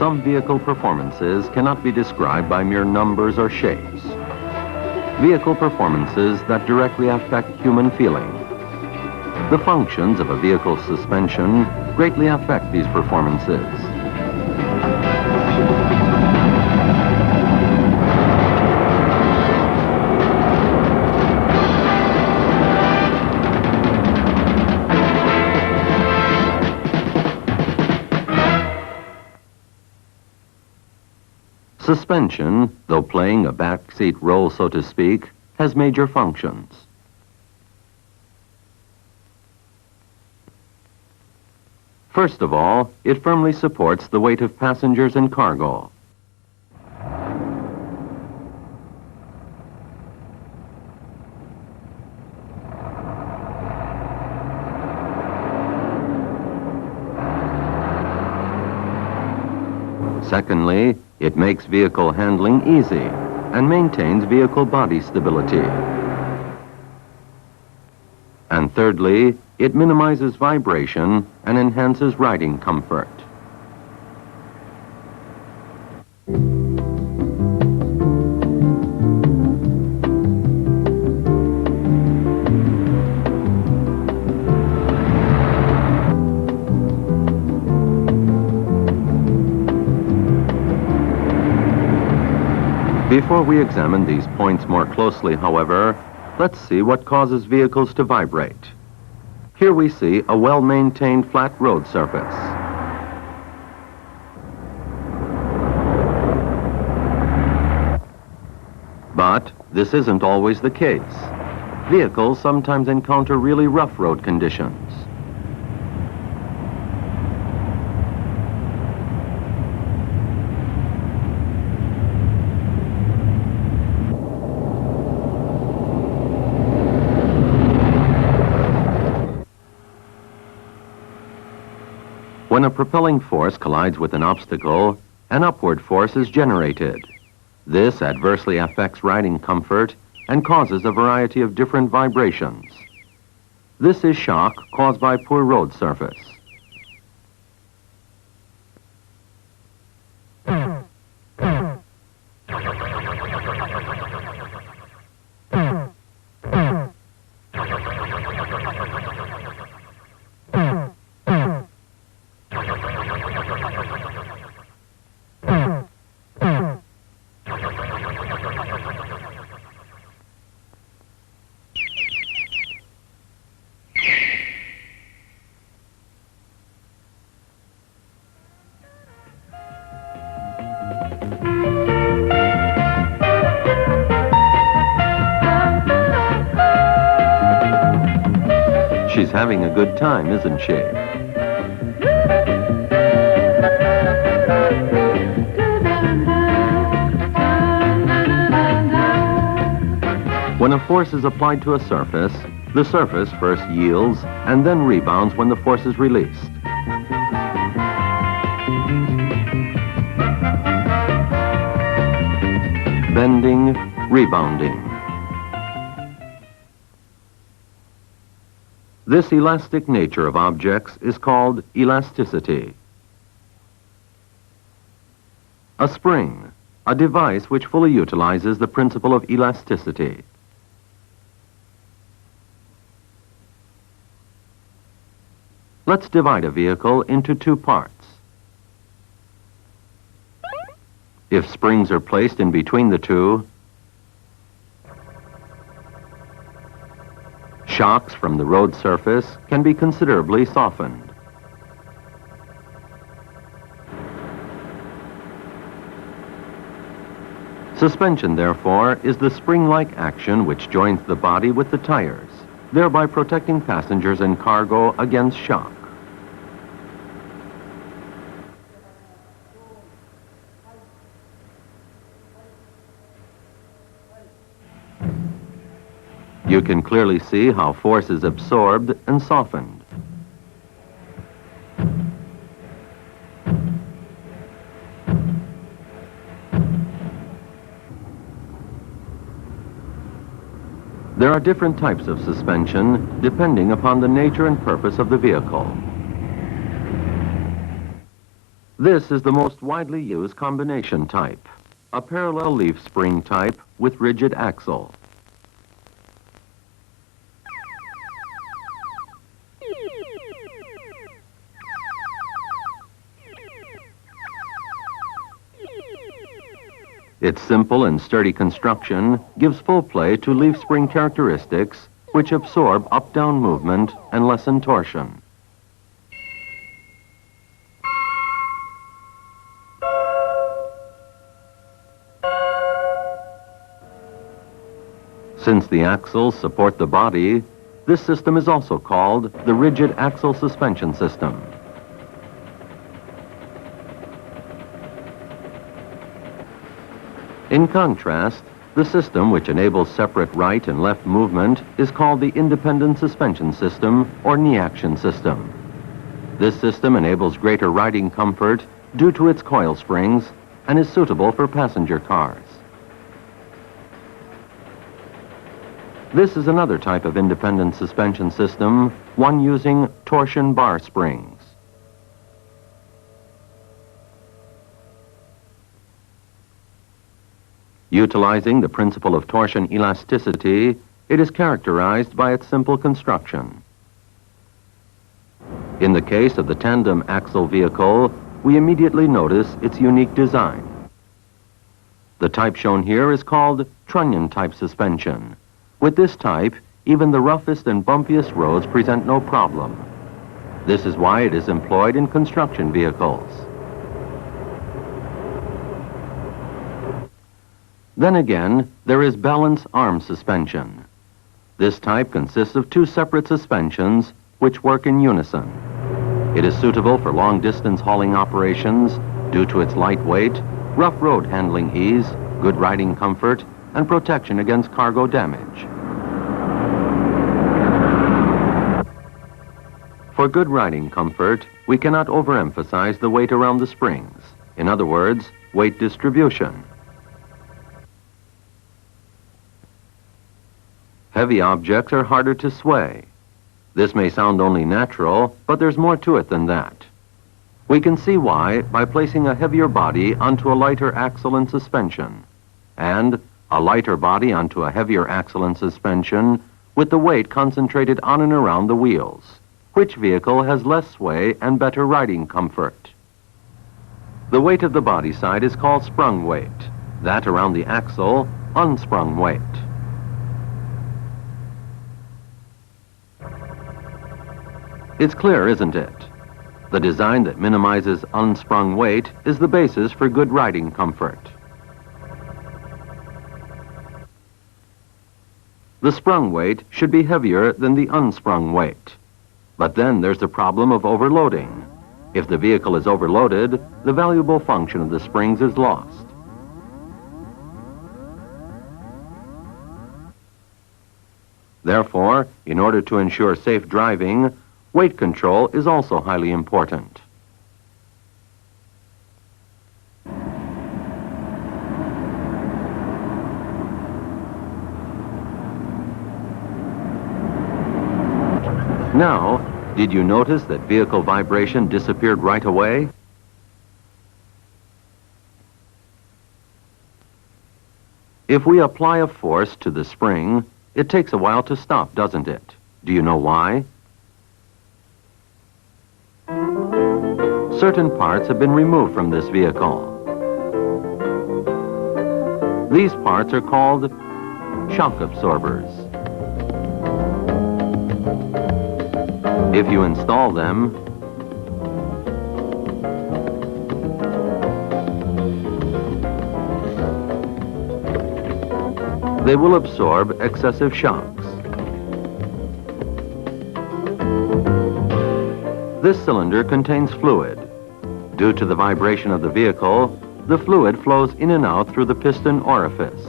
Some vehicle performances cannot be described by mere numbers or shapes. Vehicle performances that directly affect human feeling. The functions of a vehicle's suspension greatly affect these performances. Suspension, though playing a backseat role, so to speak, has major functions. First of all, it firmly supports the weight of passengers and cargo. Secondly, it makes vehicle handling easy and maintains vehicle body stability. And thirdly, it minimizes vibration and enhances riding comfort. Before we examine these points more closely, however, let's see what causes vehicles to vibrate. Here we see a well-maintained flat road surface. But this isn't always the case. Vehicles sometimes encounter really rough road conditions. When a propelling force collides with an obstacle, an upward force is generated. This adversely affects riding comfort and causes a variety of different vibrations. This is shock caused by poor road surface. She's having a good time, isn't she? When a force is applied to a surface, the surface first yields and then rebounds when the force is released. Bending, rebounding. This elastic nature of objects is called elasticity. A spring, a device which fully utilizes the principle of elasticity. Let's divide a vehicle into two parts. If springs are placed in between the two, shocks from the road surface can be considerably softened. Suspension, therefore, is the spring-like action which joins the body with the tires, thereby protecting passengers and cargo against shock. You can clearly see how force is absorbed and softened. There are different types of suspension depending upon the nature and purpose of the vehicle. This is the most widely used combination type, a parallel leaf spring type with rigid axle. Its simple and sturdy construction gives full play to leaf spring characteristics which absorb up-down movement and lessen torsion. Since the axles support the body, this system is also called the rigid axle suspension system. In contrast, the system which enables separate right and left movement is called the independent suspension system or knee action system. This system enables greater riding comfort due to its coil springs and is suitable for passenger cars. This is another type of independent suspension system, one using torsion bar springs. Utilizing the principle of torsion elasticity, it is characterized by its simple construction. In the case of the tandem axle vehicle, we immediately notice its unique design. The type shown here is called trunnion type suspension. With this type, even the roughest and bumpiest roads present no problem. This is why it is employed in construction vehicles. Then again, there is balance arm suspension. This type consists of two separate suspensions which work in unison. It is suitable for long-distance hauling operations due to its lightweight, rough road handling ease, good riding comfort, and protection against cargo damage. For good riding comfort, we cannot overemphasize the weight around the springs. In other words, weight distribution. Heavy objects are harder to sway. This may sound only natural, but there's more to it than that. We can see why by placing a heavier body onto a lighter axle and suspension, and a lighter body onto a heavier axle and suspension with the weight concentrated on and around the wheels. Which vehicle has less sway and better riding comfort? The weight of the body side is called sprung weight. That around the axle, unsprung weight. It's clear, isn't it? The design that minimizes unsprung weight is the basis for good riding comfort. The sprung weight should be heavier than the unsprung weight. But then there's the problem of overloading. If the vehicle is overloaded, the valuable function of the springs is lost. Therefore, in order to ensure safe driving, weight control is also highly important. Now, did you notice that vehicle vibration disappeared right away? If we apply a force to the spring, it takes a while to stop, doesn't it? Do you know why? Certain parts have been removed from this vehicle. These parts are called shock absorbers. If you install them, they will absorb excessive shocks. This cylinder contains fluid. Due to the vibration of the vehicle, the fluid flows in and out through the piston orifice.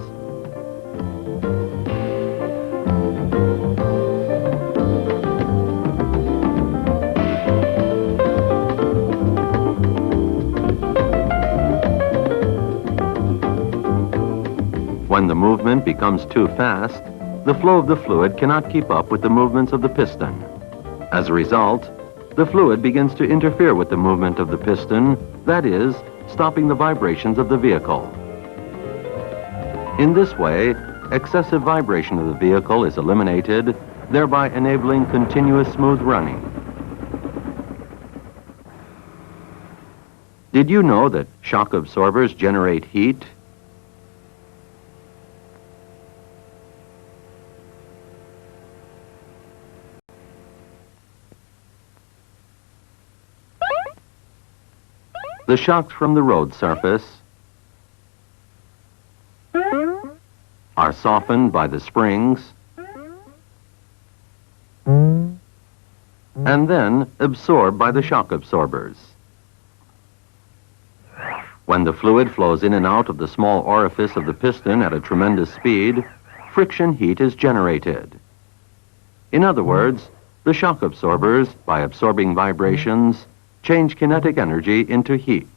When the movement becomes too fast, the flow of the fluid cannot keep up with the movements of the piston. As a result, the fluid begins to interfere with the movement of the piston, that is, stopping the vibrations of the vehicle. In this way, excessive vibration of the vehicle is eliminated, thereby enabling continuous smooth running. Did you know that shock absorbers generate heat? The shocks from the road surface are softened by the springs and then absorbed by the shock absorbers. When the fluid flows in and out of the small orifice of the piston at a tremendous speed, friction heat is generated. In other words, the shock absorbers, by absorbing vibrations, change kinetic energy into heat.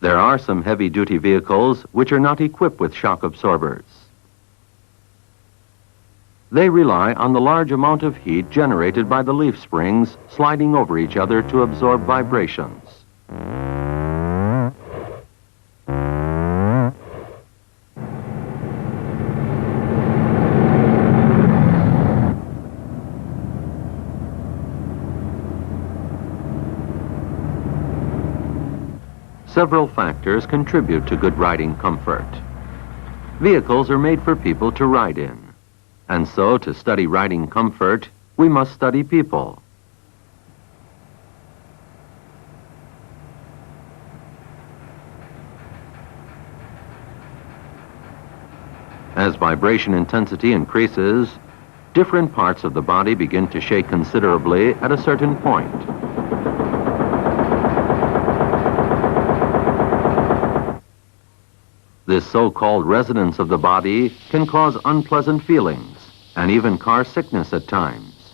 There are some heavy-duty vehicles which are not equipped with shock absorbers. They rely on the large amount of heat generated by the leaf springs sliding over each other to absorb vibrations. Several factors contribute to good riding comfort. Vehicles are made for people to ride in. And so, to study riding comfort, we must study people. As vibration intensity increases, different parts of the body begin to shake considerably at a certain point. This so-called resonance of the body can cause unpleasant feelings and even car sickness at times.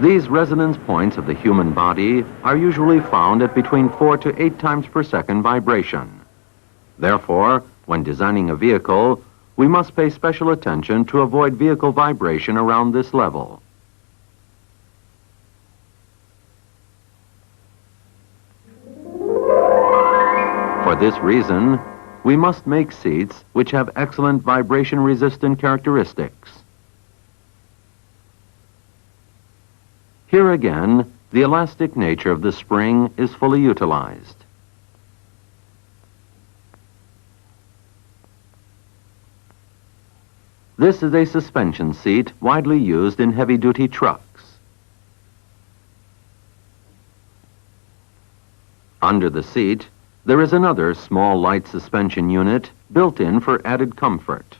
These resonance points of the human body are usually found at between 4 to 8 times per second vibration. Therefore, when designing a vehicle, we must pay special attention to avoid vehicle vibration around this level. For this reason, we must make seats which have excellent vibration-resistant characteristics. Here again, the elastic nature of the spring is fully utilized. This is a suspension seat widely used in heavy-duty trucks. Under the seat, there is another small light suspension unit built in for added comfort.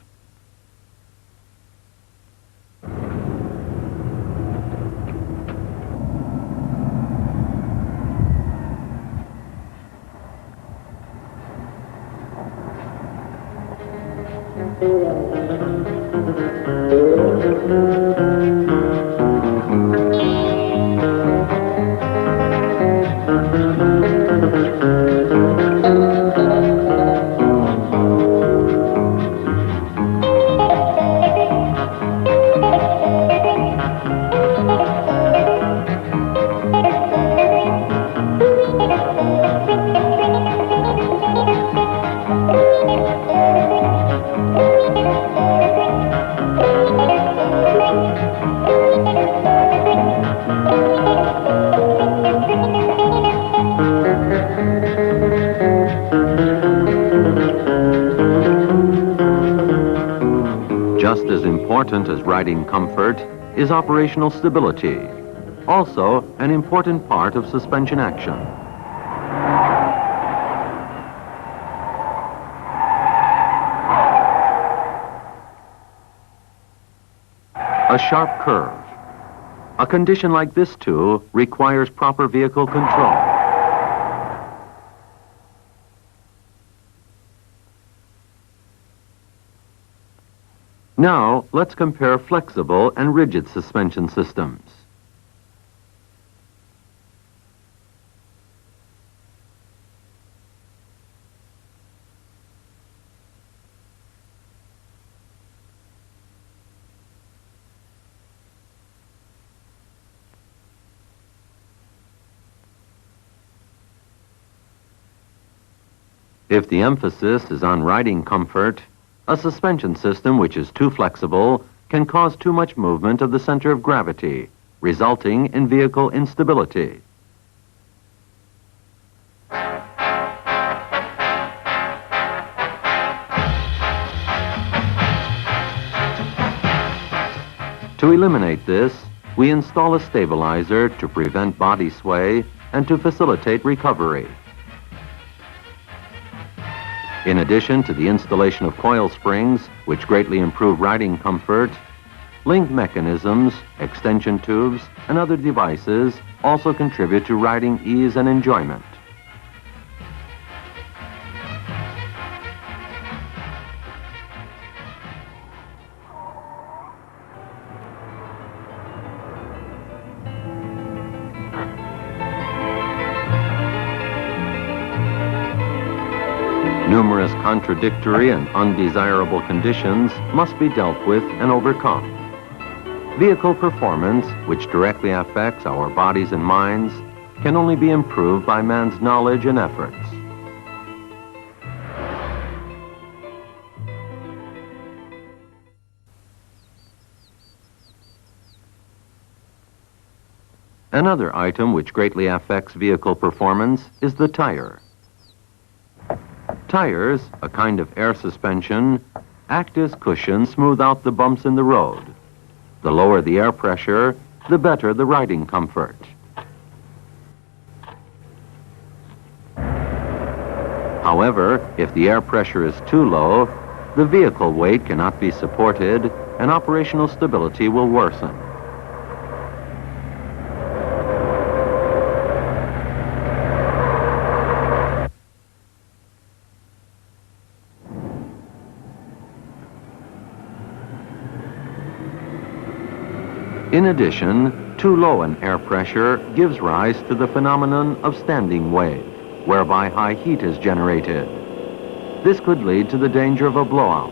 Just as important as riding comfort is operational stability, also an important part of suspension action. A sharp curve. A condition like this, too, requires proper vehicle control. Now, let's compare flexible and rigid suspension systems. If the emphasis is on riding comfort, a suspension system which is too flexible can cause too much movement of the center of gravity, resulting in vehicle instability. To eliminate this, we install a stabilizer to prevent body sway and to facilitate recovery. In addition to the installation of coil springs, which greatly improve riding comfort, link mechanisms, extension tubes, and other devices also contribute to riding ease and enjoyment. Numerous contradictory and undesirable conditions must be dealt with and overcome. Vehicle performance, which directly affects our bodies and minds, can only be improved by man's knowledge and efforts. Another item which greatly affects vehicle performance is the tire. Tires, a kind of air suspension, act as cushions to smooth out the bumps in the road. The lower the air pressure, the better the riding comfort. However, if the air pressure is too low, the vehicle weight cannot be supported and operational stability will worsen. In addition, too low an air pressure gives rise to the phenomenon of standing wave, whereby high heat is generated. This could lead to the danger of a blowout.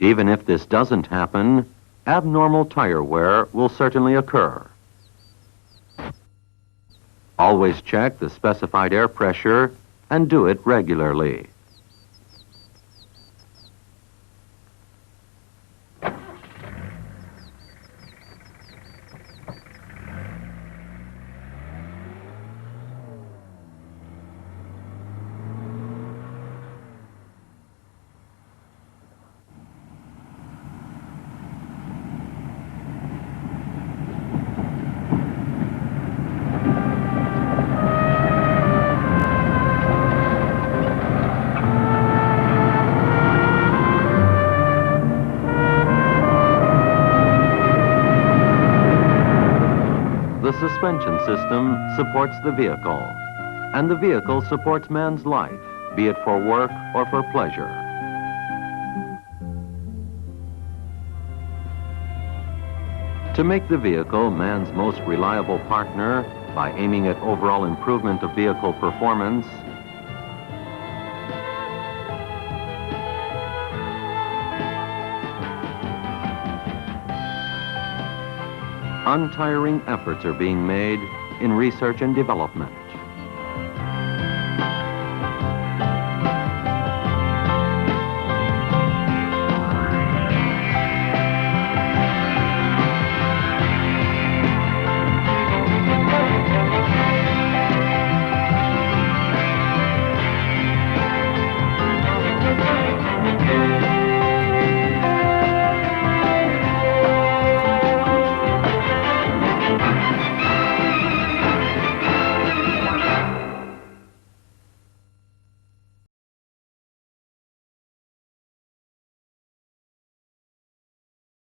Even if this doesn't happen, abnormal tire wear will certainly occur. Always check the specified air pressure and do it regularly. The suspension system supports the vehicle, and the vehicle supports man's life, be it for work or for pleasure. To make the vehicle man's most reliable partner by aiming at overall improvement of vehicle performance, untiring efforts are being made in research and development.